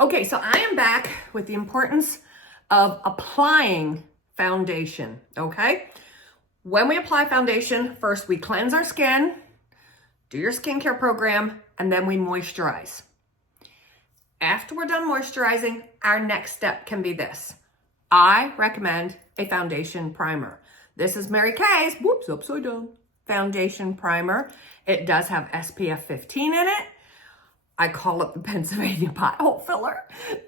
Okay, so I am back with the importance of applying foundation, okay? When we apply foundation, first we cleanse our skin, do your skincare program, and then we moisturize. After we're done moisturizing, our next step can be this. I recommend a foundation primer. This is Mary Kay's, whoops, upside down, foundation primer. It does have SPF 15 in it. I call it the Pennsylvania pothole filler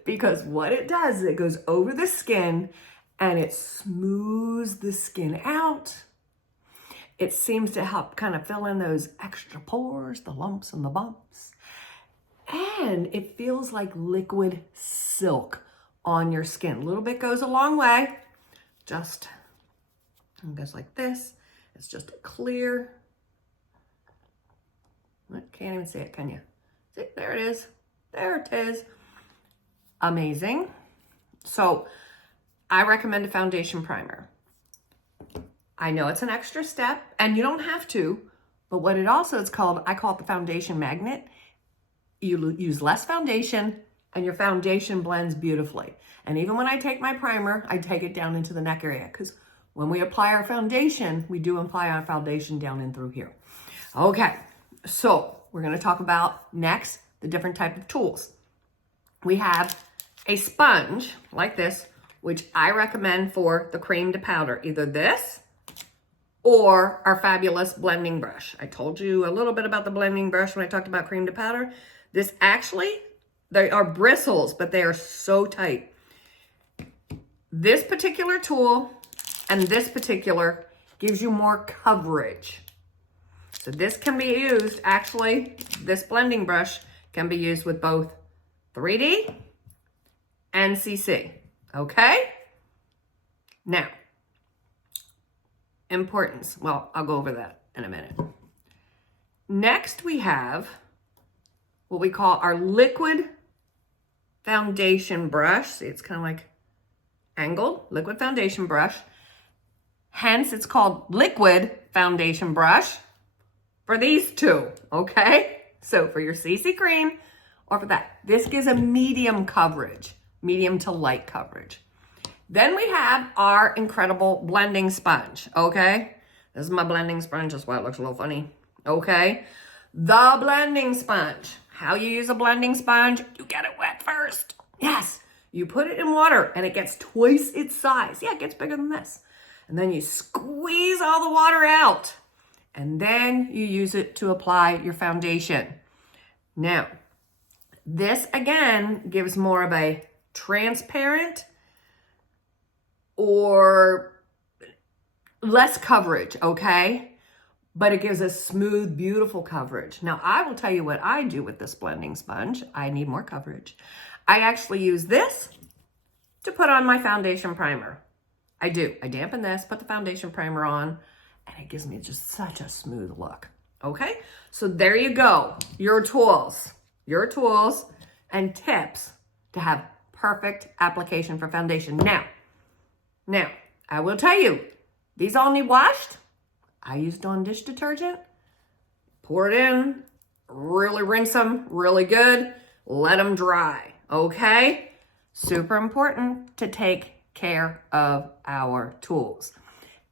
because what it does is it goes over the skin and it smooths the skin out. It seems to help kind of fill in those extra pores, the lumps and the bumps. And it feels like liquid silk on your skin. A little bit goes a long way. Just, it goes like this. It's just clear. Can't even see it, can you? See, there it is. There it is. Amazing. So I recommend a foundation primer. I know it's an extra step and you don't have to, but what it also is called, I call it the foundation magnet. You use less foundation and your foundation blends beautifully. And even when I take my primer, I take it down into the neck area because when we apply our foundation, we do apply our foundation down in through here. Okay, so we're going to talk about next the different type of tools. We have a sponge like this, which I recommend for the cream to powder, either this or our fabulous blending brush. I told you a little bit about the blending brush when I talked about cream to powder. This actually, they are bristles, but they are so tight. This particular tool and this particular gives you more coverage. So this can be used, actually, this blending brush can be used with both 3D and CC, okay? Now, importance. Well, I'll go over that in a minute. Next, we have what we call our liquid foundation brush. See, it's kind of like angled, liquid foundation brush. Hence, it's called liquid foundation brush for these two, okay? So for your CC cream or for that, this gives a medium coverage, medium to light coverage. Then we have our incredible blending sponge, okay? This is my blending sponge, that's why it looks a little funny, okay? The blending sponge. How you use a blending sponge, you get it wet first. Yes, you put it in water and it gets twice its size. Yeah, it gets bigger than this. And then you squeeze all the water out. And then you use it to apply your foundation. Now, this again gives more of a transparent or less coverage, okay? But it gives a smooth, beautiful coverage. Now, I will tell you what I do with this blending sponge. I need more coverage. I actually use this to put on my foundation primer. I do. I dampen this, put the foundation primer on, and it gives me just such a smooth look. Okay? So there you go. Your tools and tips to have perfect application for foundation. Now, I will tell you, these all need washed. I use Dawn dish detergent. Pour it in, really rinse them really good. Let them dry, okay? Super important to take care of our tools.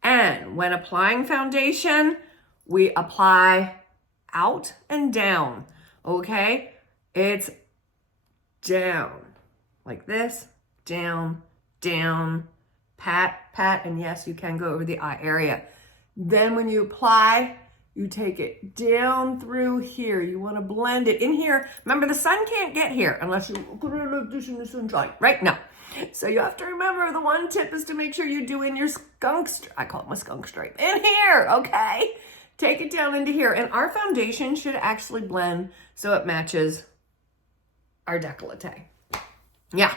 And when applying foundation, we apply out and down, okay? It's down, like this, down, down, pat, pat, and yes, you can go over the eye area. Then when you apply, you take it down through here. You want to blend it in here. Remember, the sun can't get here unless you put it like this in the sunshine, right? No. So you have to remember the one tip is to make sure you do in your skunk stripe. I call it my skunk stripe. In here, okay? Take it down into here. And our foundation should actually blend so it matches our décolleté. Yeah,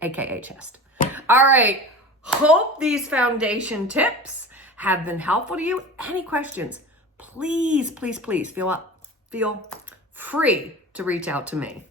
AKA chest. All right. Hope these foundation tips have been helpful to you. Any questions, please, please, please feel free to reach out to me.